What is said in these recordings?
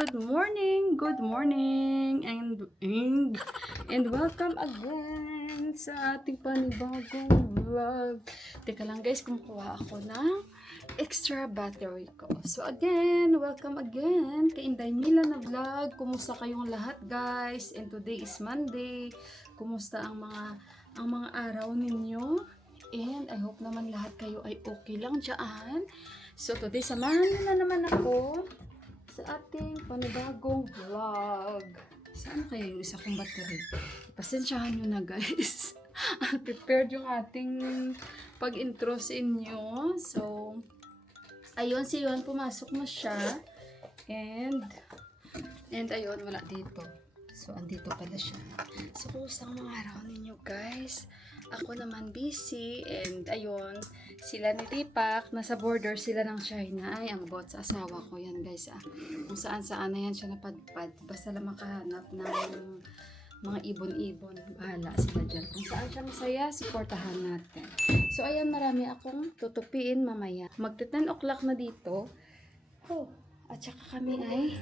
good morning, and welcome again sa ating panibagong vlog. Teka lang guys, kumukuha ako ng extra battery ko. So again, welcome again kay Inday Mila na vlog. Kumusta kayong lahat guys? And today is Monday. Kumusta ang mga araw ninyo? And I hope naman lahat kayo ay okay lang dyan. So today, samahan nyo na naman ako sa ating panibagong vlog. Saan kaya yung isa kong battery? Pasensyahan nyo na guys. Unprepared yung ating pag-intro sa inyo. So, ayun, si Yon, pumasok na siya. And ayun, wala dito. So, andito pala siya. So, kumusta ang mga araw ninyo guys? Ako naman busy. And ayun, sila ni Tipak, nasa border sila ng China. Ay, ang bot sa asawa ko yan guys. Kung saan-saan na yan siya napadpad. Basta lang makahanap ng mga ibon-ibon. Bahala sila dyan. Kung saan siya masaya, supportahan natin. So, ayan, marami akong tutupiin mamaya. Magte 10 o'clock na dito. Oh, at saka kami ay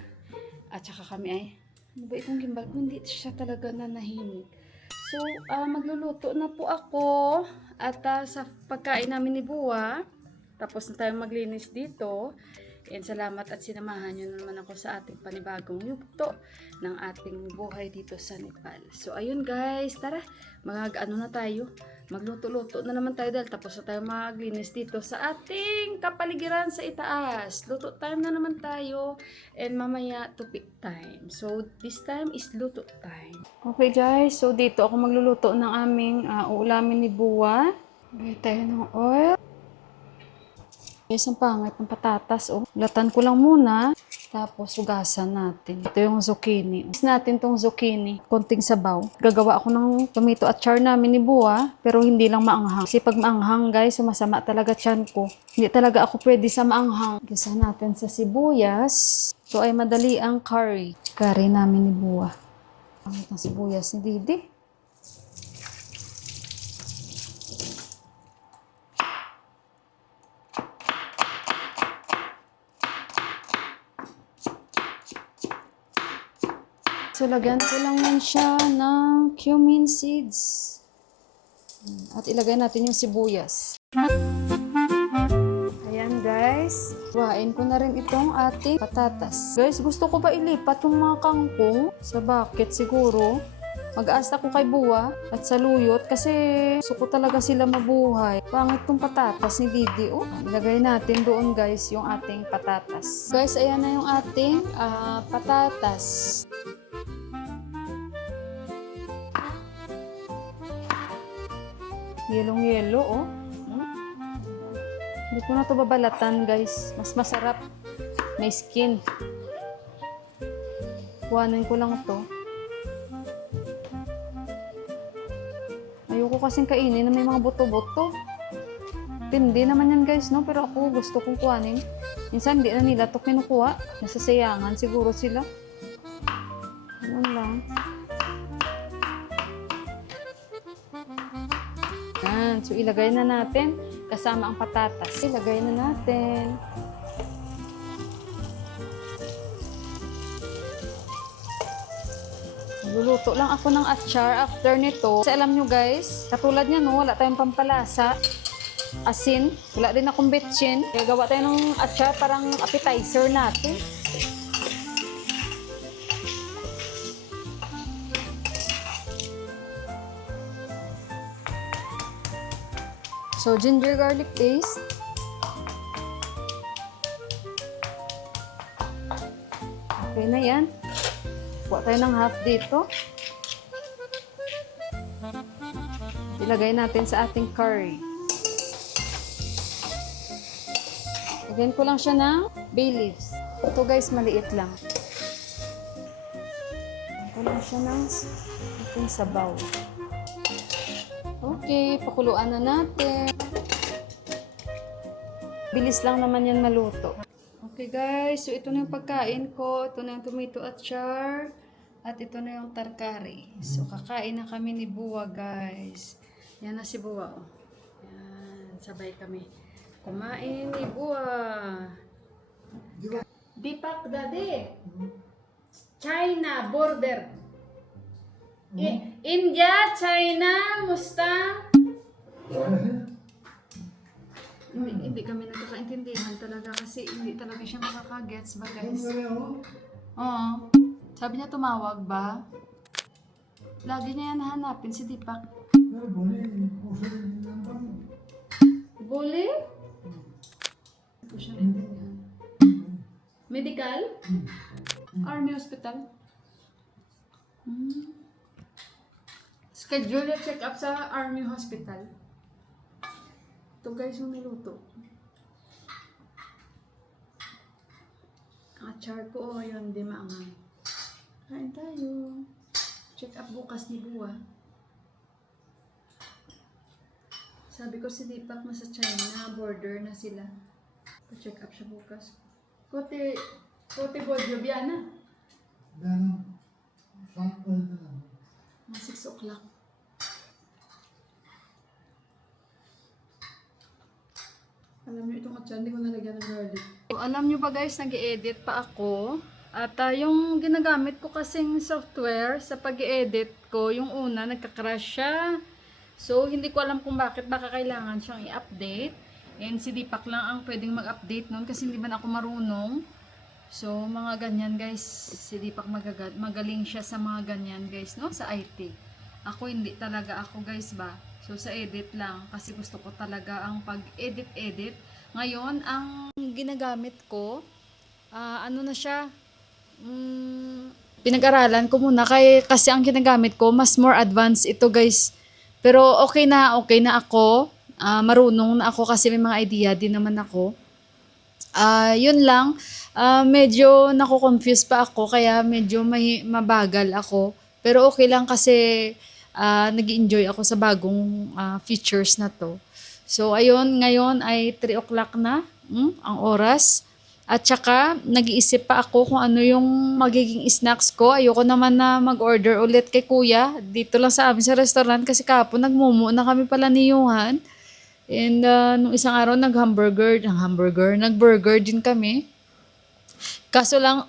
ano ba itong gimbal ko? Hindi siya talaga nanahimik. So, magluluto na po ako. At sa pagkain namin ni Buwa, tapos na tayong maglinis dito. And salamat at sinamahan nyo naman ako sa ating panibagong yugto ng ating buhay dito sa Nepal. So, ayun guys, tara, ano na tayo. Magluto-luto na naman tayo dahil tapos na tayo maglinis dito sa ating kapaligiran sa itaas. Luto time na naman tayo and mamaya tupik time. So, this time is luto time. Okay guys, so dito ako magluluto ng aming uulamin ni Buwa. Gaya tayo ng oil. Guys, ang pangit ng patatas. Oh. Latan ko lang muna. Tapos, hugasan natin. Ito yung zucchini. Is natin tong zucchini. Konting sabaw. Gagawa ako ng tomato achar namin ni Buwa. Pero hindi lang maanghang. Kasi pag maanghang, guys, sumasama talaga tiyan ko. Hindi talaga ako pwede sa maanghang. Gisa natin sa sibuyas. Ito ay madali ang curry. Curry namin ni Buwa. Pangit ng sibuyas ni Didi. So, lagyan ko lang yan siya ng cumin seeds. At ilagay natin yung sibuyas. Ayan guys. Kuhain ko na rin itong ating patatas. Guys, gusto ko ba ilipat yung mga kangkong sa bucket siguro? Mag-aasta ko kay Buwa at sa luyot kasi gusto ko talaga sila mabuhay. Pangit tong patatas ni Didi. Oh, ilagay natin doon guys yung ating patatas. Guys, ayan na yung ating patatas. Yelong-yelo, oh. Hindi ko na ito babalatan, guys. Mas masarap. May skin. Kuhanin ko lang ito. Ayoko kasing kainin na may mga buto-buto. Tindi naman yan, guys, no? Pero ako gusto kong kuhanin. Minsan, hindi na nila ito kinukuha. Nasasayangan siguro sila. Ano lang. So, ilagay na natin kasama ang patatas. Ilagay na natin. Luluto lang ako ng achar after nito. Kasi alam nyo guys, katulad niya no, wala tayong pampalasa. Asin, wala din akong betchin. Kaya gawa tayo ng achar parang appetizer natin. So, ginger garlic paste. Okay na yan. Kuha tayo ng half dito. Ilagay natin sa ating curry. Lagyan ko lang siya ng bay leaves. Ito guys, maliit lang. Lagyan ko lang siya ng ating sabaw. Okay, pakuluan na natin. Bilis lang naman yan maluto. Okay guys, so ito na yung pagkain ko. Ito na yung tomato achar. At ito na yung tarkari. So kakain na kami ni Buwa guys. Yan na si Buwa. Oh. Yan, sabay kami kumain ni Buwa. Dipak, daddy. China, border. India, China, musta? Hindi kami nagkakaintindihan talaga kasi hindi talaga siya makakagets ba guys? Oo. Sabi niya tumawag ba? Lagi niya yan hanapin si Deepak. Bole? Hindi ko siya naintindihan. Medical? Army hospital? Schedule yung check-up sa Army hospital. Ito guys yung niluto. Achar ko o yun, di maangang. Kain tayo. Check up bukas ni Buwa. Sabi ko si Deepak nasa China, border na sila. Pa-check up siya bukas. Kote Bodyo, Biana. Mga 6 o'clock. Alam niyo itong atyan, hindi ko nalagyan ng garlic. So, alam niyo ba guys, nag-i-edit pa ako. At yung ginagamit ko kasing software sa pag-i-edit ko, yung una, nagka-crash siya. So, hindi ko alam kung bakit. Baka kailangan siyang i-update. And si Deepak lang ang pwedeng mag-update nun kasi hindi man ako marunong. So, mga ganyan guys. Si Deepak magaling siya sa mga ganyan guys, no? Sa IT. Ako hindi talaga ako guys ba. So, sa edit lang. Kasi gusto ko talaga ang pag-edit-edit. Ngayon, ang ginagamit ko, ano na siya, pinag-aralan ko muna. Kasi ang ginagamit ko, mas more advanced ito guys. Pero okay na ako. Marunong na ako kasi may mga idea din naman ako. Yun lang. Medyo nako-confuse pa ako kaya medyo mabagal ako. Pero okay lang kasi nag-enjoy ako sa bagong features na to. So ayun, ngayon ay 3 o'clock na ang oras. At saka nag-iisip pa ako kung ano yung magiging snacks ko. Ayoko naman na mag-order ulit kay kuya. Dito lang sa amin sa restaurant kasi kahapon nagmumu na kami pala ni Johan. And nung isang araw nag-burger din kami. Kaso lang,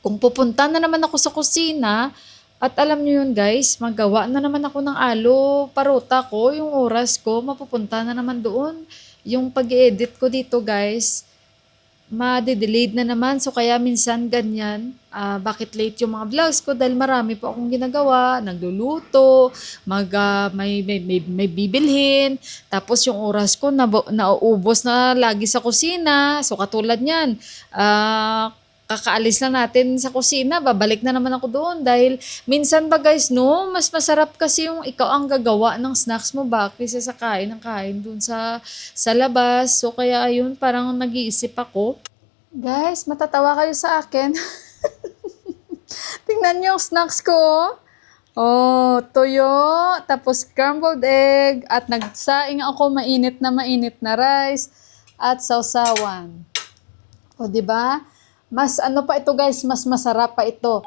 kung pupunta na naman ako sa kusina, at alam nyo yun guys, magawa na naman ako ng alo, paruta ko, yung oras ko, mapupunta na naman doon. Yung pag-edit ko dito guys, ma-delayed na naman. So kaya minsan ganyan, bakit late yung mga vlogs ko dahil marami po akong ginagawa, nagluluto, may bibilhin, tapos yung oras ko nauubos na lagi sa kusina. So katulad niyan, kakaalis na natin sa kusina, babalik na naman ako doon dahil minsan ba guys no, mas masarap kasi yung ikaw ang gagawa ng snacks mo ba kaysa sa kain doon sa labas. So kaya ayun, parang nag-iisip ako. Guys, matatawa kayo sa akin. Tingnan niyo yung snacks ko. Oh, tuyo, tapos scrambled egg, at nagsaing ako mainit na rice, at sausawan. O, di ba? Mas ano pa ito guys, mas masarap pa ito.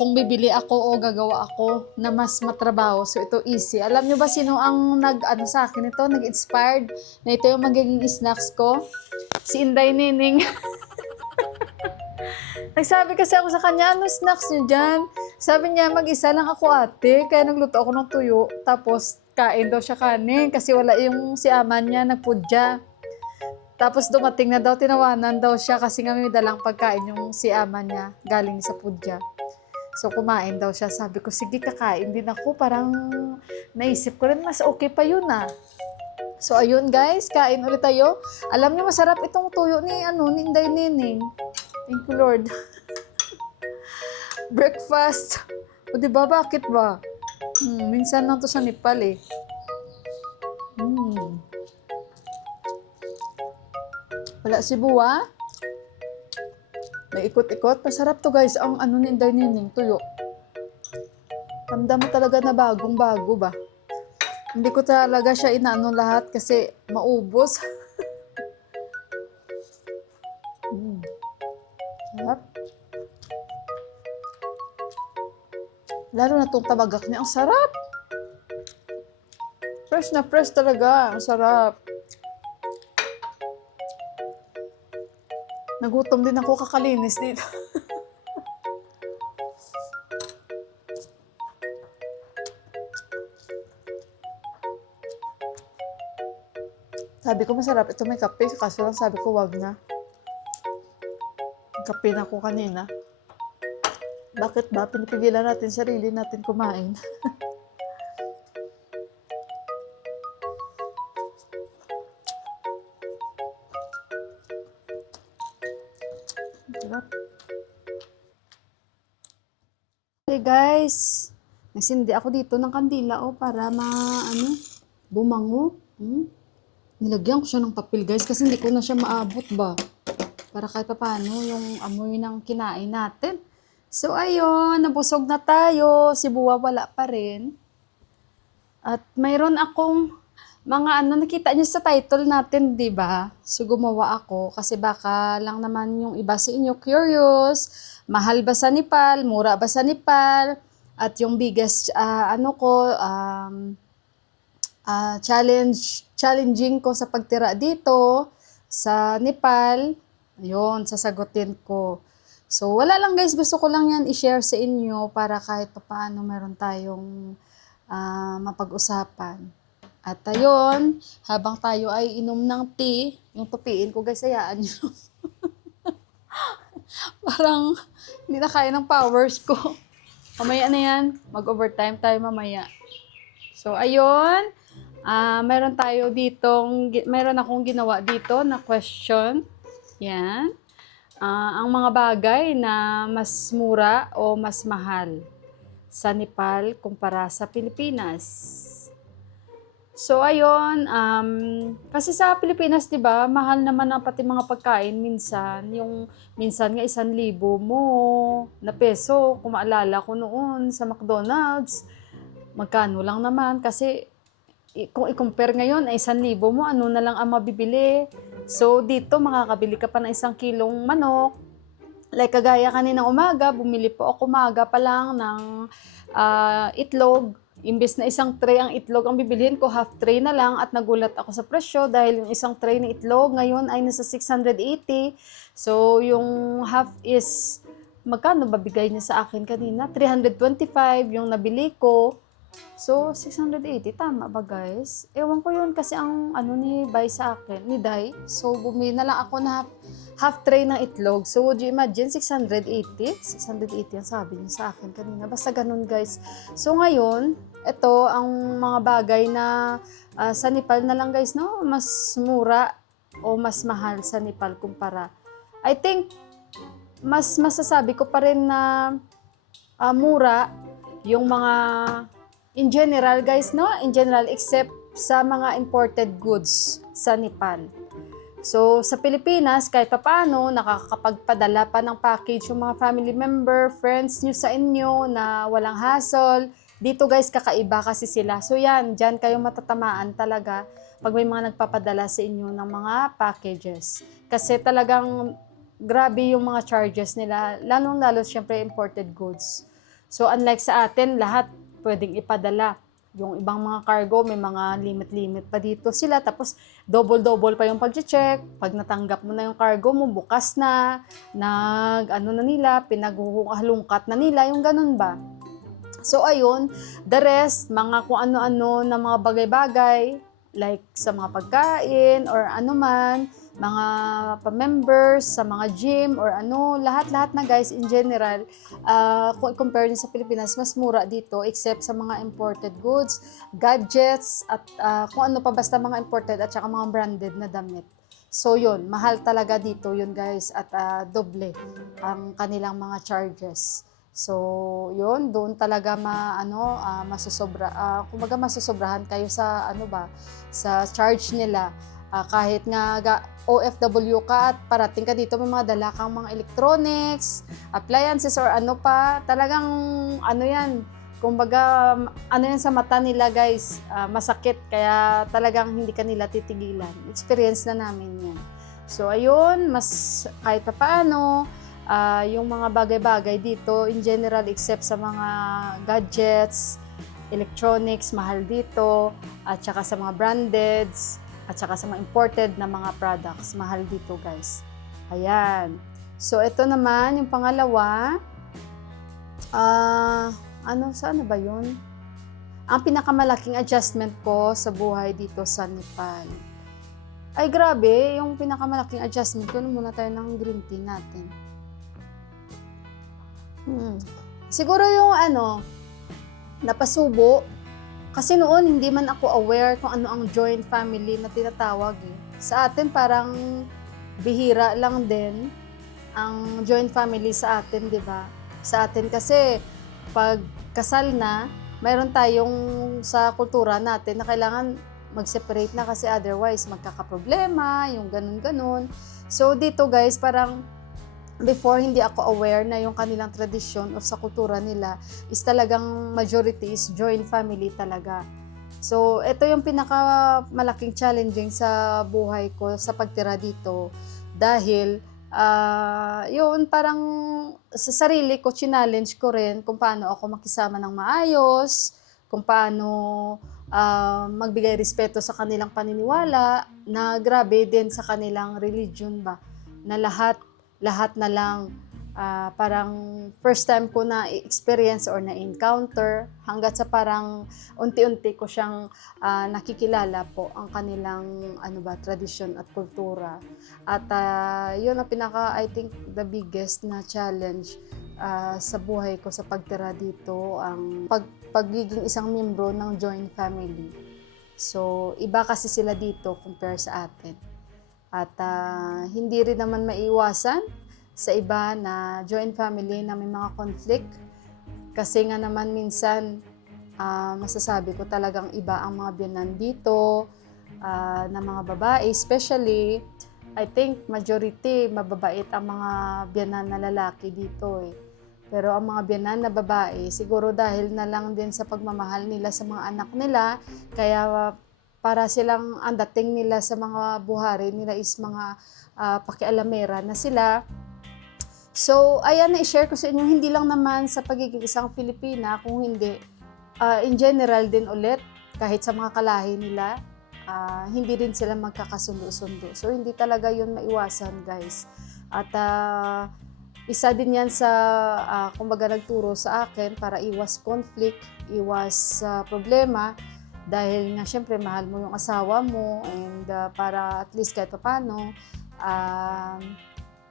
Kung bibili ako o gagawa ako na mas matrabaho. So, ito easy. Alam nyo ba sino ang sa akin ito? Nag-inspired na ito yung magiging snacks ko? Si Inday Nining. Nagsabi kasi ako sa kanya, ano snacks nyo dyan? Sabi niya, mag-isa lang ako ate. Kaya nagluto ako ng tuyo. Tapos, kain daw siya kanin. Kasi wala yung si ama niya, nagpudya. Tapos dumating na daw, tinawanan daw siya kasi nga may dalang pagkain yung si ama niya galing sa pudya. So kumain daw siya. Sabi ko, sige kakain din ako. Parang naisip ko rin, mas okay pa yun ah. So ayun guys, kain ulit tayo. Alam niyo masarap itong tuyo ni Inday Nining. Thank you Lord. Breakfast. O diba, bakit ba? Minsan lang to sa Nepal eh. Wala si Buwa. Naikot-ikot. Masarap to guys. Ang ni Inday Nining, tuyo. Ramdam mo talaga na bagong-bago ba? Hindi ko talaga siya inaano lahat kasi maubos. Sarap. Lalo na itong tabagak niya. Ang sarap. Fresh na fresh talaga. Ang sarap. Nagutom din ako kakalinis dito. Sabi ko masarap ito may kape, kaso lang sabi ko wag na. Kape na ko kanina. Bakit ba? Pinipigilan natin sarili natin kumain. Sarap. Hey guys, nagsindi ako dito ng kandila para bumango. Nilagyan ko siya ng papel guys kasi hindi ko na siya maabot ba. Para kahit paano yung amoy ng kinain natin. So ayun, nabusog na tayo. Si Buwa wala pa rin. At mayroon akong mga nakita niyo sa title natin, di ba? So gumawa ako kasi baka lang naman yung iba sa inyo curious. Mahal ba sa Nepal? Mura ba sa Nepal? At yung biggest challenging ko sa pagtira dito sa Nepal. Ayun, sasagutin ko. So, wala lang guys, gusto ko lang yan i-share sa inyo para kahit paano meron tayong mapag-usapan. At ayun, habang tayo ay inom ng tea, yung tupiin ko guys, hayaan nyo. Parang hindi na kaya ng powers ko. Mamaya na yan, mag-overtime tayo mamaya. So, ayun, meron akong ginawa dito na question. Yan. Ang mga bagay na mas mura o mas mahal sa Nepal kumpara sa Pilipinas. So ayun, kasi sa Pilipinas 'di ba, mahal naman ang pati mga pagkain minsan, yung minsan nga 1,000 mo na peso, kung maalala ko noon sa McDonald's. Magkano lang naman kasi kung i-compare ngayon ay 1,000 mo, ano na lang ang mabibili. So, dito makakabili ka pa ng 1 kilong manok. Like, kagaya kaninang umaga, bumili po ako umaga pa lang ng itlog. Imbes na 1 tray ang itlog ang bibilihin ko, half tray na lang at nagulat ako sa presyo dahil yung 1 tray na itlog ngayon ay nasa 680. So, yung half is, magkano ba bigay niya sa akin kanina? 325 yung nabili ko. So, 680, tama ba guys? Ewan ko yun kasi ang ni Bay sa akin, ni Day. So, bumili na lang ako na half tray ng itlog. So, would you imagine, 680? 680 ang sabi niya sa akin kanina. Basta ganun guys. So, ngayon, ito ang mga bagay na sa Nepal na lang guys, no? Mas mura o mas mahal sa Nepal kumpara. I think, mas masasabi ko pa rin na mura yung mga in general guys, no? In general, except sa mga imported goods sa Nepal. So, sa Pilipinas, kahit paano, nakakapagpadala pa ng package yung mga family member, friends nyo sa inyo na walang hassle. Dito guys, kakaiba kasi sila. So yan, dyan kayo matatamaan talaga pag may mga nagpapadala sa inyo ng mga packages. Kasi talagang grabe yung mga charges nila, lalong-lalo syempre imported goods. So unlike sa atin, lahat pwedeng ipadala. Yung ibang mga cargo, may mga limit-limit pa dito sila. Tapos, double-double pa yung pag-check. Pag natanggap mo na yung cargo mo, bukas na, pinaghuhalungkat na nila, yung ganun ba. So, ayun, the rest, mga kung ano-ano na mga bagay-bagay, like sa mga pagkain or ano man, mga pa-members sa mga gym or lahat-lahat na guys in general, kung i-compare din sa Pilipinas, mas mura dito except sa mga imported goods, gadgets at kung ano pa basta mga imported at saka mga branded na damit. So yun, mahal talaga dito yun guys at doble ang kanilang mga charges. So, yun, doon talaga kumbaga masusobrahan kayo sa sa charge nila. Kahit nga OFW ka at parating ka dito, may mga dala kang mga electronics, appliances or talagang yan, kumbaga yan sa mata nila guys, masakit, kaya talagang hindi ka nila titigilan. Experience na namin yan. So, ayun, mas kahit pa paano, yung mga bagay-bagay dito in general except sa mga gadgets, electronics, mahal dito, at saka sa mga branded, at saka sa mga imported na mga products, mahal dito guys. Ayan. So, ito naman, yung pangalawa, saan ba yun? Ang pinakamalaking adjustment ko sa buhay dito sa Nepal. Ay, grabe. Yung pinakamalaking adjustment, kunin muna tayo ng green tea natin. Siguro yung napasubo. Kasi noon, hindi man ako aware kung ano ang joint family na tinatawag eh. Sa atin, parang bihira lang din ang joint family sa atin, di ba? Sa atin kasi, pag kasal na, mayroon tayong sa kultura natin na kailangan mag-separate na kasi otherwise magkakaproblema, yung ganun-ganun. So dito guys, parang before hindi ako aware na yung kanilang tradisyon o sa kultura nila is talagang majority is joint family talaga. So ito yung pinakamalaking challenging sa buhay ko sa pagtira dito dahil yun, parang sa sarili ko, challenge ko rin kung paano ako makisama ng maayos, kung paano magbigay respeto sa kanilang paniniwala, na grabe din sa kanilang religion ba, na lahat na lang parang first time ko na experience or na encounter hanggat sa parang unti-unti ko siyang nakikilala po ang kanilang tradisyon at kultura. At yun ang pinaka, I think, the biggest na challenge sa buhay ko sa pagtira dito, ang pagiging isang miyembro ng joint family. So iba kasi sila dito compare sa atin. At hindi rin naman maiwasan sa iba na joint family na may mga conflict. Kasi nga naman minsan, masasabi ko talagang iba ang mga biyanan dito, na mga babae. Especially, I think majority mababait ang mga biyanan na lalaki dito eh. Pero ang mga biyanan na babae, siguro dahil na lang din sa pagmamahal nila sa mga anak nila, kaya para silang ang dating nila sa mga buhari nila is mga pakialamera na sila. So, ayan, na-share ko sa inyo, hindi lang naman sa pagiging isang Filipina, kung hindi, in general din ulit, kahit sa mga kalahi nila, hindi rin sila magkakasundo-sundo. So, hindi talaga yun maiwasan, guys. At isa din yan sa, kumbaga nagturo sa akin para iwas conflict, iwas problema, dahil nga syempre mahal mo yung asawa mo and para at least kahit paano,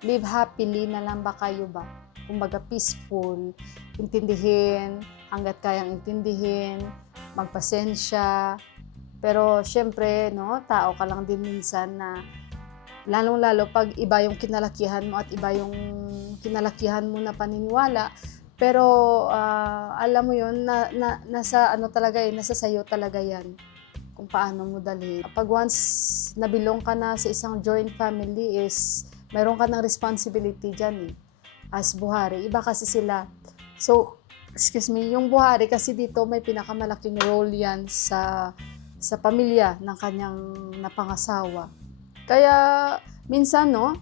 live happily na lang ba kayo ba? Kumbaga peaceful, intindihin, hanggat kayang intindihin, magpasensya. Pero syempre, no, tao ka lang din minsan na lalong-lalo pag iba yung kinalakihan mo at iba yung kinalakihan mo na paniniwala. Pero alam mo yun, nasa talaga nasa sayo talaga yan kung paano mo dalhin. Pag once nabilong ka na sa isang joint family is mayroon ka ng responsibility dyan as buhari. Iba kasi sila. So, yung buhari kasi dito may pinakamalaking role yan sa pamilya ng kanyang napangasawa. Kaya minsan, no,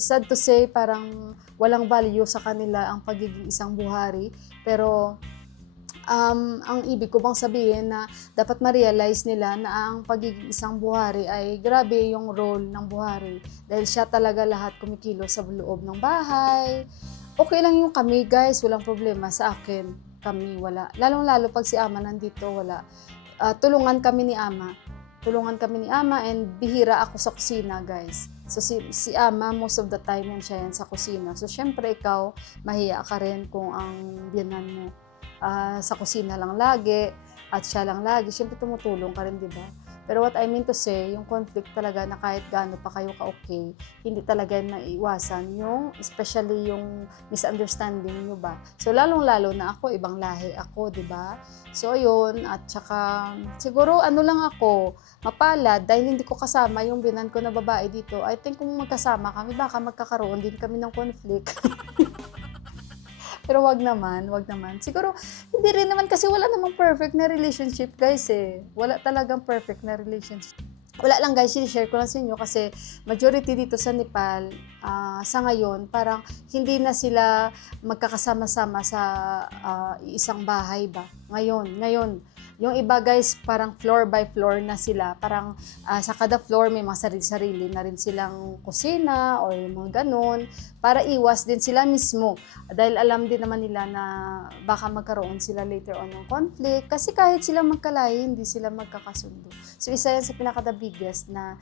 sad to say, parang walang value sa kanila ang pagiging isang buhari. Pero ang ibig ko bang sabihin na dapat ma-realize nila na ang pagiging isang buhari ay grabe yung role ng buhari. Dahil siya talaga lahat kumikilos sa loob ng bahay. Okay lang yung kami guys, walang problema sa akin. Kami wala. Lalong-lalo pag si Ama nandito, wala. Tulungan kami ni Ama. And bihira ako sa kusina guys. So si Ama most of the time yan siya yan sa kusina. So syempre ikaw, mahiya ka rin kung ang biyanan mo sa kusina lang lagi at siya lang lagi, syempre tumutulong ka rin, di ba? Pero what I mean to say, yung conflict talaga na kahit gaano pa kayo ka-okay, hindi talaga naiiwasan yung, especially yung misunderstanding nyo ba? So lalong-lalo na ako, ibang lahi ako, di ba? So ayun, at saka siguro lang ako, mapalad dahil hindi ko kasama yung binan ko na babae dito. I think kung magkasama kami, baka magkakaroon din kami ng conflict. Pero wag naman. Siguro, hindi rin naman kasi wala namang perfect na relationship, guys eh. Wala talagang perfect na relationship. Wala lang guys, share ko lang sa inyo kasi majority dito sa Nepal, sa ngayon, parang hindi na sila magkakasama-sama sa isang bahay ba. Ngayon, Yung iba guys, parang floor by floor na sila. Parang sa kada floor may mga sarili-sarili na rin silang kusina or yung mga ganun. Para iwas din sila mismo. Dahil alam din naman nila na baka magkaroon sila later on ng conflict. Kasi kahit sila magkalahi, hindi sila magkakasundo. So isa yan sa pinaka-the biggest na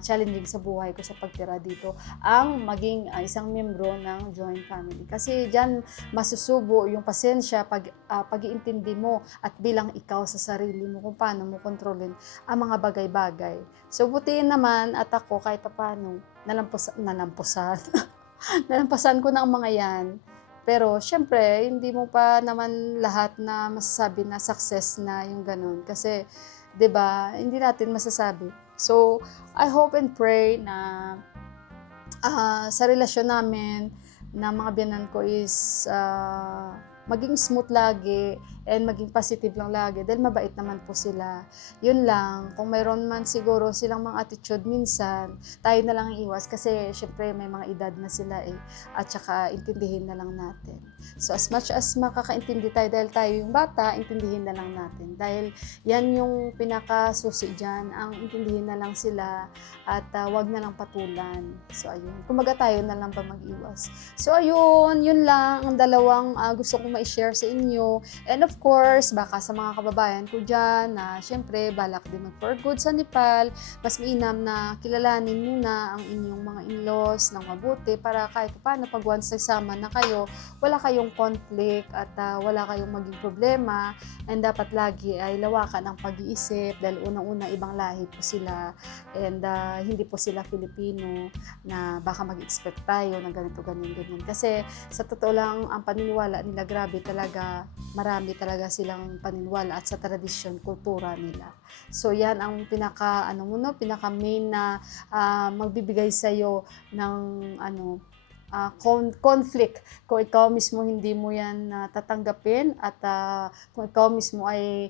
challenging sa buhay ko sa pagtira dito. Ang maging isang membro ng joint family. Kasi dyan masusubo yung pasensya, pag-iintindi mo at bilang ikaw sa sarili mo kung paano mo kontrolin ang mga bagay-bagay. So, butiin naman at ako kahit paano, nalampasan ko na ang mga yan. Pero, syempre, hindi mo pa naman lahat na masasabi na success na yung ganun. Kasi, 'di ba, hindi natin masasabi. So, I hope and pray na sa relasyon namin na mga biyanan ko is maging smooth lagi and maging positive lang lagi dahil mabait naman po sila. Yun lang, kung mayroon man siguro silang mga attitude minsan, tayo na lang ang iwas kasi syempre may mga edad na sila at saka intindihin na lang natin. So as much as makakaintindi tayo dahil tayo yung bata, intindihin na lang natin. Dahil yan yung pinakasusi dyan, ang intindihin na lang sila at wag na lang patulan. So ayun, kumaga tayo na lang ba mag-iwas. So ayun, yun lang ang dalawang gusto kong ma-share sa inyo. And of course, baka sa mga kababayan ko dyan na syempre balak din mag-for good sa Nepal, mas mainam na kilalanin muna ang inyong mga in-laws ng mabuti para kahit paano pag once nagsama na kayo, wala kayong conflict at wala kayong maging problema. And dapat lagi ay lawakan ang pag-iisip dahil unang-una ibang lahi po sila and hindi po sila Filipino na baka mag-expect tayo na ganito, ganyan. Kasi sa totoo lang ang paniniwala nila grabe talaga, marami talaga silang paniniwala at sa tradisyon, kultura nila. So yan ang pinaka main na magbibigay sa iyo ng conflict kung ikaw mismo hindi mo yan tatanggapin at kung ikaw mismo ay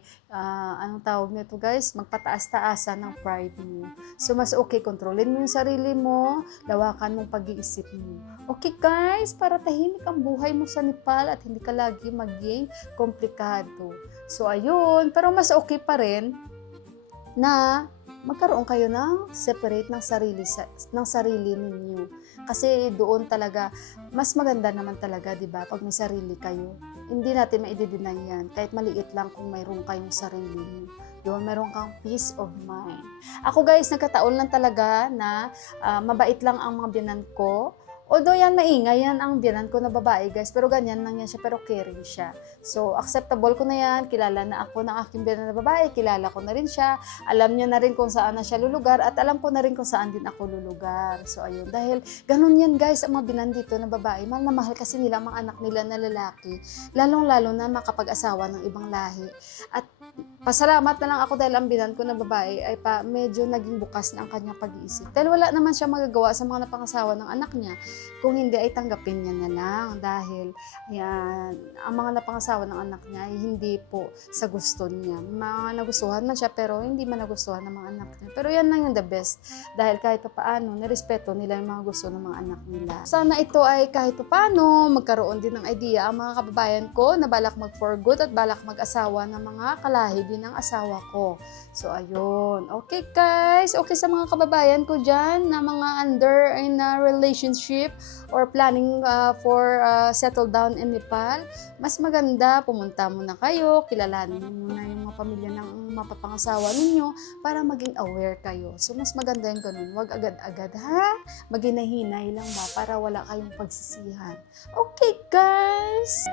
anong tawag nito guys, magpataas-taasan ng pride mo. So mas okay, kontrolin mo yung sarili mo, lawakan mong pag-iisip mo. Okay guys, para tahimik ang buhay mo sa Nepal at hindi ka lagi maging komplikado. So ayun, pero mas okay pa rin na magkaroon kayo ng separate ng sarili ninyo. Kasi doon talaga, mas maganda naman talaga, di ba, pag may sarili kayo. Hindi natin maidideny yan, kahit maliit lang kung mayroon kayong sarili niyo. Yun, meron kang peace of mind. Ako guys, nagkataon lang talaga na mabait lang ang mga biyanan ko. Although yan maingay, yan ang biyanan ko na babae guys, pero ganyan lang yan siya, pero caring siya. So, acceptable ko na yan, kilala na ako ng aking biyanan na babae, kilala ko na rin siya, alam niya na rin kung saan na siya lulugar, at alam ko na rin kung saan din ako lulugar. So, ayun, dahil ganun yan guys, ang mga biyanan dito na babae, mahal na mahal kasi nila ang mga anak nila na lalaki, lalong-lalo na makapag-asawa ng ibang lahi. At pasalamat na lang ako dahil ang biyanan ko na babae ay medyo naging bukas na ang kanyang pag-iisip. Dahil wala naman siya magagawa sa mga napangasawa ng anak niya. Kung hindi ay tanggapin niya na lang dahil yan, ang mga napangasawa ng anak niya ay hindi po sa gusto niya. Mga nagustuhan man siya pero hindi man nagustuhan ng mga anak niya. Pero yan lang yung the best dahil kahit pa paano, nirespeto nila yung mga gusto ng mga anak nila. Sana ito ay kahit pa paano magkaroon din ng idea ang mga kababayan ko na balak mag-for good at balak mag-asawa ng mga kalahi din ng asawa ko. So ayun. Okay guys, okay sa mga kababayan ko dyan na mga under in a relationship or planning for settle down in Nepal, mas maganda pumunta muna kayo, kilalanin muna yung mga pamilya ng mapapangasawa ninyo para maging aware kayo. So mas maganda yung ganun, wag agad-agad ha, maginahinay lang ba para wala kayong pagsisihan. Okay guys!